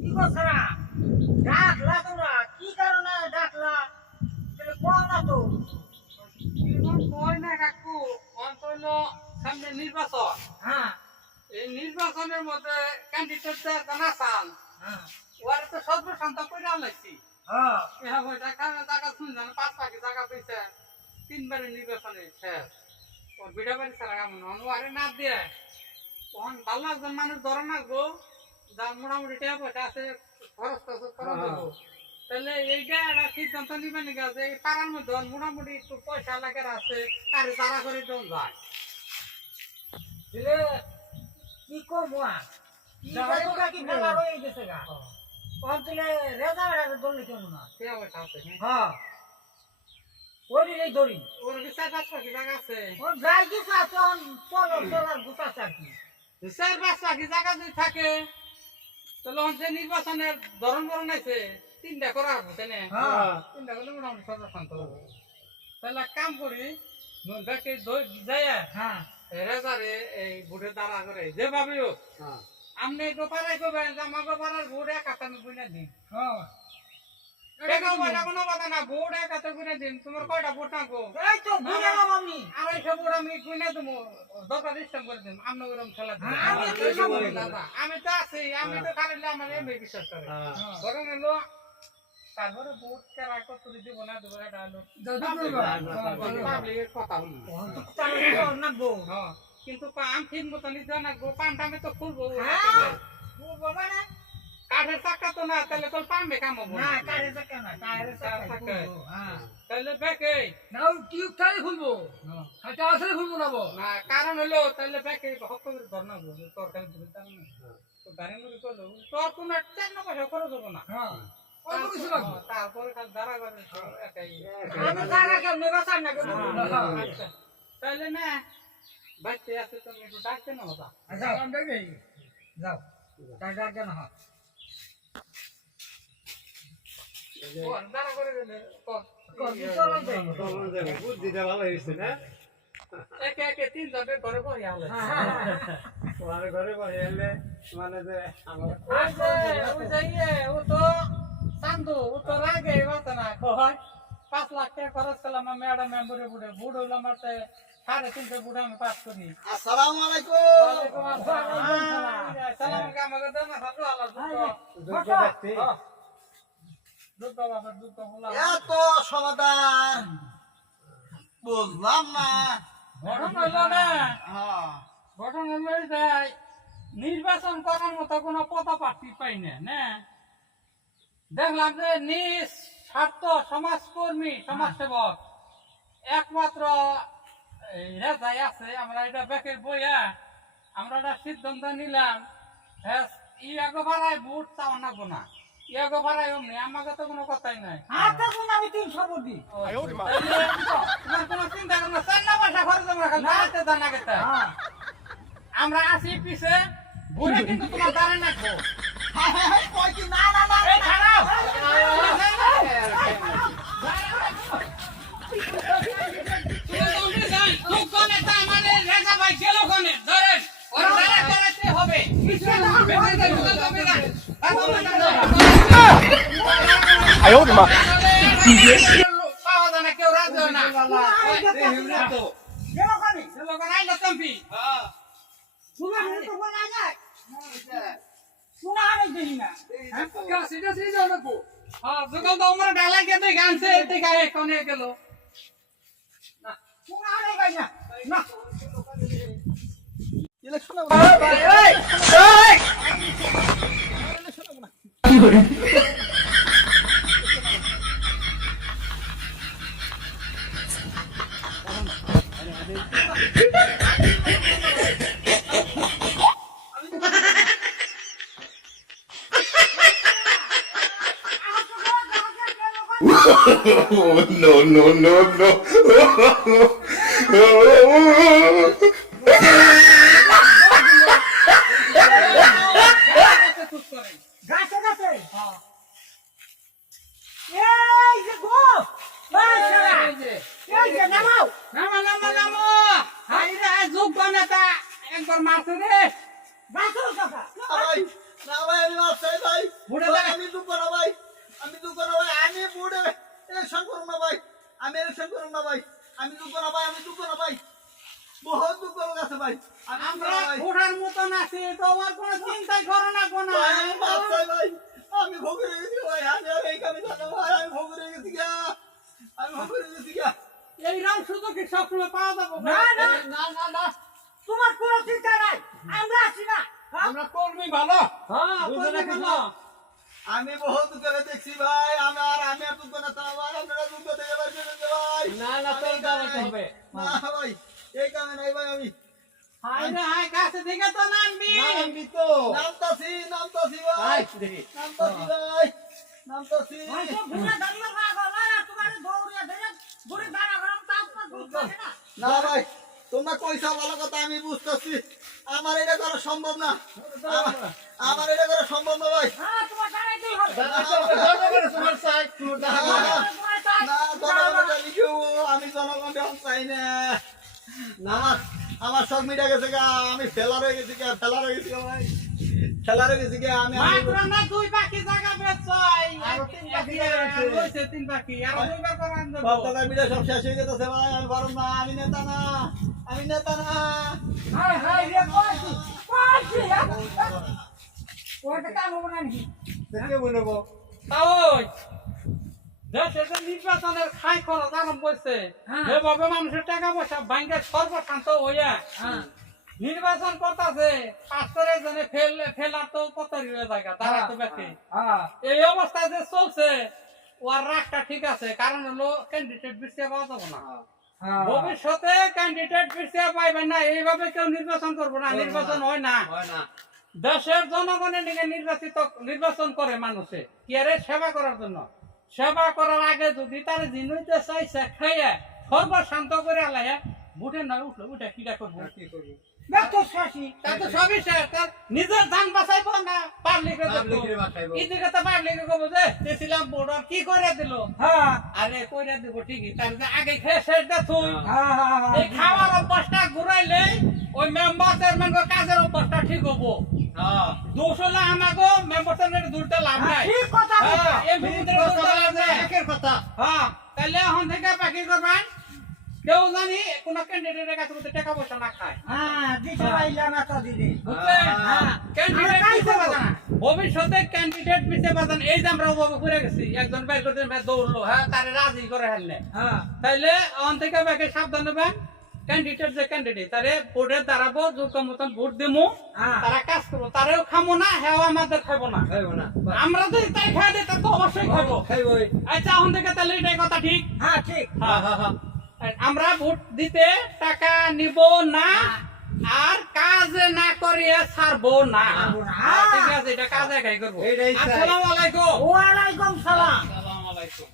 কি করছ না ডাকলা তোমরা? কি কারণে ডাকলা? কও না তো। কয় না কাকু? অন্তত সামনে নির্বাচন। হ্যাঁ। এই নির্বাচনের মধ্যে ক্যান্ডিডেটদের জানা চান হ্যাঁ। ওরা তো সর্বশান্ত করে আনলাইছি। হ্যাঁ। এরা বই টাকা শুনছেন? পাঁচ পাখি টাকা পেয়েছে। তিনবারে নির্বাচনে শেষ। ও বিড়া বাড়ি ছাড়া কেমন? আরে না দিয়ে। তখন ভালো একজন মানুষ ধরে রাখব যার মোটামুটি টাকা পয়সা আছে খরচ টরচ করে দেবো তাহলে এইটা একটা সিদ্ধান্ত নিবেন যে এই পাড়ার মধ্যে মোটামুটি একটু পয়সা লাগার আছে তারে তারা করে দেন যায়। দিলে কি করব আর? কি কি মেলা রয়ে গেছে গা? ওর দিলে রেজাল্ট দৌড়লে কেমন না টাকা আছে। হ্যাঁ। দিলেই দৌড়ি। ওর কি যাই কিছু আছে আর পাঁচ জায়গা যদি থাকে? তাহলে ওখান থেকে নির্বাচনের ধরন বরণ আছে তিনটা করা হবে তাই না। হ্যাঁ। তিনটা করলে মোটামুটি সব শান্ত হবে। তাহলে এক কাম করি ব্যাকে যাই হ্যাঁ। রেজারে এই ভোটে দাঁড়া করে যেভাবে হোক আপনি তো পাড়াই করবেন যে আমাকে পাড়ার ভোট এক আমি বুঝে দিন হ্যাঁ। আমি। তো আছি তো আমার এমনি বিশ্বাস করে। বরং হলো তারপরে কেরা কত দিব না দেবো এটা হলো কথা হলো। কিন্তু পান ঠিক মতো নিতে না গো পানটা আমি তো খুলবো। হ্যাঁ। মানে? কাঠের চাকা তো না তাহলে তোর পান বেকাম হব না। কারে থাকে না কারে থাকে। হ্যাঁ। তাহলে বেকে নাও টিউব খালি খুলবো হাঁটা আসলে খুলবো না না কারণ হলো তাহলে বেকে হক করে ধর না গো তরকারি দিবি তার না তো গাড়ি মুড়ি করল তোর কোনো চার না পয়সা খরচ হব না। হ্যাঁ। কিছু হ্যাঁ, তারপরে দাঁড়া করে আমি কারা না কেন আচ্ছা। তাহলে না বাচ্চা আছে তুমি একটু ডাকতে না হতা যাও আমি দেখি যাও। টাকা কেন হয়। বুদ্ধিটা ভালো হয়েছে না একে একে তিন জনের ঘরে বসে হলে তোমার ঘরে বসে এলে মানে যে আমার ওই যে ওই যে ইয়ে ও তো চান্দু ও তো রাগে বাতা না কয় পাঁচ লাখ টাকা খরচ করলাম আমি ম্যাডাম মেম্বরে বুড়ে বুড় আমার সাড়ে তিনশো বুড়ে আমি পাস করি আসসালামু আলাইকুম আসসালাম। আমাকে দেন না সাধু আল্লাহ দুঃখ যোগ্য ব্যক্তি দুঃখ বাবা দুঃখ বললাম এত সমাধান। বুঝলাম না। গঠন হইল না। হ্যাঁ। গঠন হইল যাই নির্বাচন করার মতো কোনো পথ প্রার্থী পাই না না? দেখলাম যে নিজ স্বার্থ সমাজকর্মী সমাজসেবক একমাত্র রেজাই আছে। আমরা এটা ব্যাকের বইয়া আমরা এটা সিদ্ধান্ত নিলাম। হ্যাঁ ইয়াগো ভাড়ায় ভোট চাওয়া না। ইয়াগো ভাড়ায় অমনি আমাকে তো কোনো কথাই নাই হাত থাকুন আমি তিনশো বুদ্ধি তোমার কোনো চিন্তা করো না চার না পয়সা খরচ আমরা খালি দাঁড়াতে গেতে হ্যাঁ আমরা আসি পিছে ঘুরে কিন্তু তোমার দাঁড়ে নাকবো না না যায় না। কেউ রাজি হয় না গেল খানি লোকের আইলো চম্পি শুনে আমি তো বলা যায় শোনা আমি দেখি না সেটা সেই যাও না বো হ্যাঁ যখন তো আমার ডালা গিয়ে দেখে আনছে দেখে কোনে গেল শোনা আমি গাই না না Oh, no, no, no, no. গাছে গাছে এই যে গো শালা এই যে নামাও। নামো নামো নামো হাই রে যোগ বানাতা একবার মারছে রে গাছে কাকা না ভাই আমি চাই ভাই। বুড়ে ভাই, আমি না ভাই। আমি দুঃখ না ভাই আমি বুড়ে ইলেকশন করুন না ভাই আমি ইলেকশন করুন না ভাই। আমি দুঃখ না ভাই আমি দুঃখ না ভাই। বহুত দুঃখ লোক আছে ভাই। আমি আমরা ঘোড়ার মতন আছি তোমার কোনো চিন্তাই করো না কোনো ভাই, আমি মাপ ভাই। আমি ভোগরে গেছি ভাই। আমি আর এই কামে জানো ভাই। আমি ভোগরে গেছি গা আমি ভোগরে গেছি গা এই রাম শুধু কি সবসময় পাওয়া যাব না, না। না না না। তোমার কোনো চিন্তা নাই। আমরা আছি না? আমরা কর্মী ভালো। হ্যাঁ, কর্মী ভালো। আমি বহুত দুঃখে দেখছি ভাই আমার আমি আর দুঃখ না তা ভাই আপনারা দুঃখ থেকে ভাই বেরোতে ভাই। না না তোর দাঁড়াতে হবে। না ভাই এই কামে নাই ভাই আমি। হাই রে হাই কাছে থেকে তো নামবি। নামবি তো। নামতাছি নামতাছি ভাই। দেখি। নামতাছি ভাই নামতাছি। ওই তো ঘুরে দাঁড়িয়ে রাখো, না, তোমার দৌড়িয়ে ধরে ঘুরে দাঁড়া করো, বুঝতে না। না ভাই তোমরা কইসা ভালো কথা আমি বুঝতেছি। আমার এটা করা সম্ভব না। আমার- এটা করা সম্ভব না ভাই। হ্যাঁ, আমি জনগণ চাই না। আমার আমার সব মিটা গেছে গা আমি ফেলার হয়ে গেছি গা ফেলার হয়ে গেছি গা ভাই। গেছি আমি মাত্র না দুই বাকি জায়গা বেচাই আরও তিন রয়েছে। রয়েছে তিন বাকি আর দুইবার করান দেবো সব শেষ হয়ে গেছে ভাই পারব না আমি নেতা না আমি নেতা না হায়, হায় রে, কইছি, কইছি? ওইটা কাম হবে না নাকি? দেখে বলব তাই দেশে নির্বাচনের খাই খরচ আরম্ভ হয়েছে হ্যাঁ। মানুষের টাকা পয়সা ব্যাংকে সর্বশান্ত হইয়া হ্যাঁ, নির্বাচন করতেছে পাঁচটারে জনে ফেল ফেলার তো কত জায়গা তারা তো বেশি হ্যাঁ, এই অবস্থা যে চলছে ওর রাগটা ঠিক আছে কারণ হলো ক্যান্ডিডেট পিছিয়ে পাওয়া যাবে না। হ্যাঁ। ভবিষ্যতে ক্যান্ডিডেট পিছিয়ে পাইবেন না এইভাবে কেউ নির্বাচন করব না নির্বাচন হয় না। দেশের জনগণের নিকে নির্বাচিত নির্বাচন করে মানুষে কি আরে সেবা করার জন্য? সেবা করার আগে যদি তার জিনুইতে চাইছে খাইয়ে সর্বশান্ত করে আলাইয়া বুটে নয় উঠল উঠে কিটা করব? কি করব? নিজের ধান বাঁচাইব না পাবলিকের এদিকে তো পাবলিকে কব যে দিছিলাম বোর্ডার কি করে দিল? হ্যাঁ, আরে কইরা দিব ঠিকই তার আগে খেয়ে শেষ হ্যাঁ। এই খাওয়ার অভ্যাসটা ঘুরাইলে ওই মেম্বার চেয়ারম্যান কাজের অভ্যাসটা ঠিক হব। হ্যাঁ। আমাকে মেম্বার চেয়ারম্যান লাভ নাই। ঠিক কথা হ্যাঁ, এমপি মন্ত্রীর লাভ নাই। একের কথা। হ্যাঁ, তাহলে এখন থেকে বাকি করবেন। কেউ জানি কোন ক্যান্ডিডেটের কাছে মধ্যে টাকা পয়সা না খায়। হ্যাঁ, দিতে দিদি। বুঝলেন হ্যাঁ। ক্যান্ডিডেট। বাজান ভবিষ্যতে ক্যান্ডিডেট পিছিয়ে বাজান এই যে আমরা অভাবে করে গেছি একজন বাইর করতে বাইর দৌড়লো হ্যাঁ তারে রাজি করে হ্যাঁ, তাইলে অন থেকে ব্যাগে সাবধান হবেন। ক্যান্ডিডেট যে ক্যান্ডিডেট তারে ভোটে দাঁড়াবো যোগ্য মতন ভোট দিমু। হ্যাঁ। তারা কাজ করব। তারেও খামো না হ্যাঁ আমাদের খাব না। খাইবো না। আমরা যদি তাই খাই দিই তা তো অবশ্যই খাব খাইবই। আচ্ছা এখন থেকে তাহলে এটাই কথা ঠিক? হ্যাঁ, ঠিক। হ্যাঁ হ্যাঁ হ্যাঁ। আমরা ভোট দিতে টাকা নিব না আর কাজ না করিয়ে ছাড়বো না। হ্যাঁ, ঠিক আছে এটা কাজে খাই করব। এটাই আলাইকুম ওয়া আলাইকুম। সালাম। আসসালামু আলাইকুম।